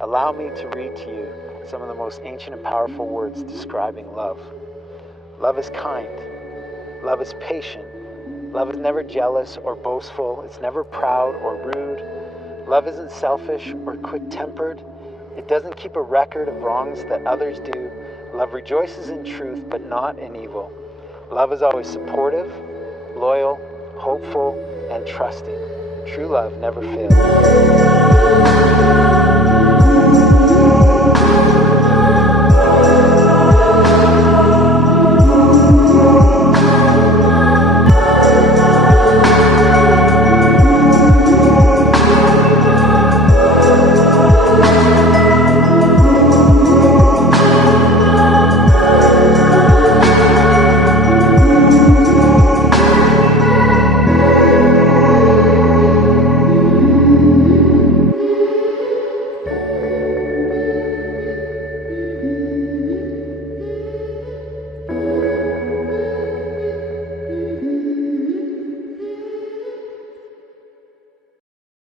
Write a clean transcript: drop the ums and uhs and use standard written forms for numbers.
Allow me to read to you some of the most ancient and powerful words describing love. Love is kind. Love is patient. Love is never jealous or boastful. It's never proud or rude. Love isn't selfish or quick-tempered. It doesn't keep a record of wrongs that others do. Love rejoices in truth, but not in evil. Love is always supportive, loyal, hopeful, and trusting. True love never fails.